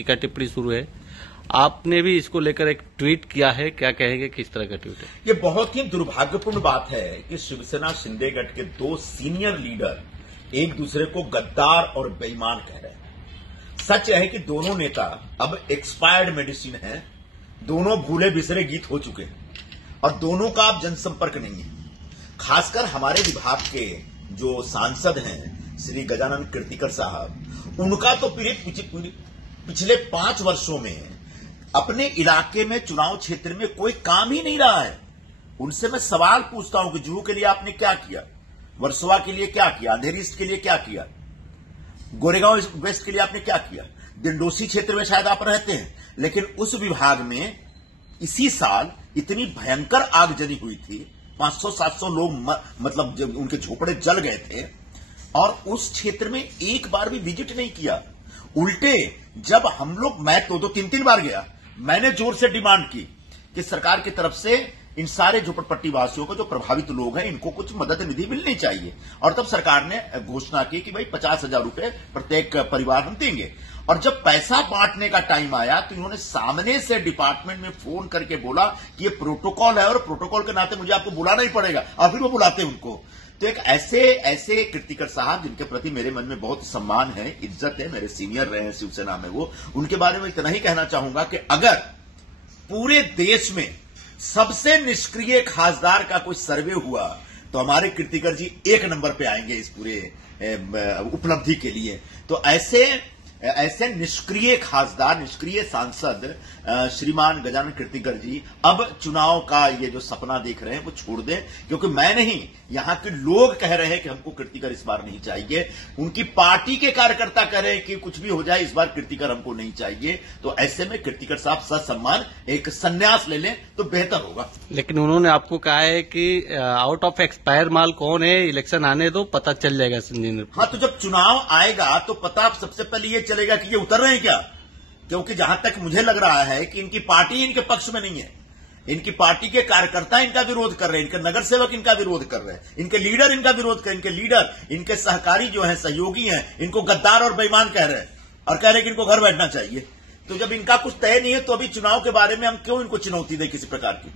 टीका टिप्पणी शुरू है। आपने भी इसको लेकर एक ट्वीट किया है, क्या कहेंगे, किस तरह का ट्वीट है? ये बहुत ही दुर्भाग्यपूर्ण बात है कि शिवसेना शिंदे गठ के दो सीनियर लीडर एक दूसरे को गद्दार और बेईमान कह रहे हैं। सच है कि दोनों नेता अब एक्सपायर्ड मेडिसिन हैं, दोनों भूले बिसरे गीत हो चुके हैं और दोनों का अब जनसंपर्क नहीं है। खासकर हमारे विभाग के जो सांसद हैं श्री गजानन कीर्तिकर साहब, उनका तो पिछले 5 वर्षों में अपने इलाके में चुनाव क्षेत्र में कोई काम ही नहीं रहा है। उनसे मैं सवाल पूछता हूं कि जुहू के लिए आपने क्या किया, वर्सोवा के लिए क्या किया, अंधेरी ईस्ट के लिए क्या किया, गोरेगांव वेस्ट के लिए आपने क्या किया। दिंडोसी क्षेत्र में शायद आप रहते हैं, लेकिन उस विभाग में इसी साल इतनी भयंकर आगजनी हुई थी, 500-700 लोग मतलब जब उनके झोपड़े जल गए थे और उस क्षेत्र में एक बार भी विजिट नहीं किया। उल्टे जब हम लोग, मैं तो 2-3 बार गया, मैंने जोर से डिमांड की कि सरकार की तरफ से इन सारे झोपड़पट्टी वासियों को, जो प्रभावित लोग हैं, इनको कुछ मदद निधि मिलनी चाहिए। और तब सरकार ने घोषणा की कि भाई 50,000 रुपए प्रत्येक परिवार हम देंगे। और जब पैसा बांटने का टाइम आया तो इन्होंने सामने से डिपार्टमेंट में फोन करके बोला कि ये प्रोटोकॉल है और प्रोटोकॉल के नाते मुझे आपको बुलाना ही पड़ेगा, और फिर वो बुलाते उनको। तो एक ऐसे कीर्तिकर साहब, जिनके प्रति मेरे मन में बहुत सम्मान है, इज्जत है, मेरे सीनियर रहे हैं शिवसेना में, वो, उनके बारे में इतना ही कहना चाहूंगा कि अगर पूरे देश में सबसे निष्क्रिय खासदार का कोई सर्वे हुआ तो हमारे कीर्तिकर जी 1 नंबर पे आएंगे इस पूरे उपलब्धि के लिए। तो ऐसे निष्क्रिय खासदार, निष्क्रिय सांसद श्रीमान गजानन कीर्तिकर जी अब चुनाव का ये जो सपना देख रहे हैं वो छोड़ दें, क्योंकि मैं नहीं, यहां के लोग कह रहे हैं कि हमको कीर्तिकर इस बार नहीं चाहिए। उनकी पार्टी के कार्यकर्ता कह रहे हैं कि कुछ भी हो जाए इस बार कीर्तिकर हमको नहीं चाहिए। तो ऐसे में कीर्तिकर साहब ससम्मान एक संन्यास ले लें तो बेहतर होगा। लेकिन उन्होंने आपको कहा है कि आउट ऑफ एक्सपायर माल कौन है, इलेक्शन आने दो, पता चल जाएगा संजीव। हाँ, तो जब चुनाव आएगा तो पता सबसे पहले ये चलेगा कि ये उतर रहे हैं क्या, क्योंकि जहां तक मुझे लग रहा है कि इनकी पार्टी इनके पक्ष में नहीं है। इनकी पार्टी के कार्यकर्ता इनका विरोध कर रहे हैं, इनके नगर सेवक इनका विरोध कर रहे हैं, इनके लीडर इनका विरोध कर, इनके लीडर, इनके सहकारी जो हैं, सहयोगी हैं, इनको गद्दार और बेईमान कह रहे हैं और कह रहे हैं कि इनको घर बैठना चाहिए। तो जब इनका कुछ तय नहीं है तो अभी चुनाव के बारे में हम क्यों इनको चुनौती दें किसी प्रकार की।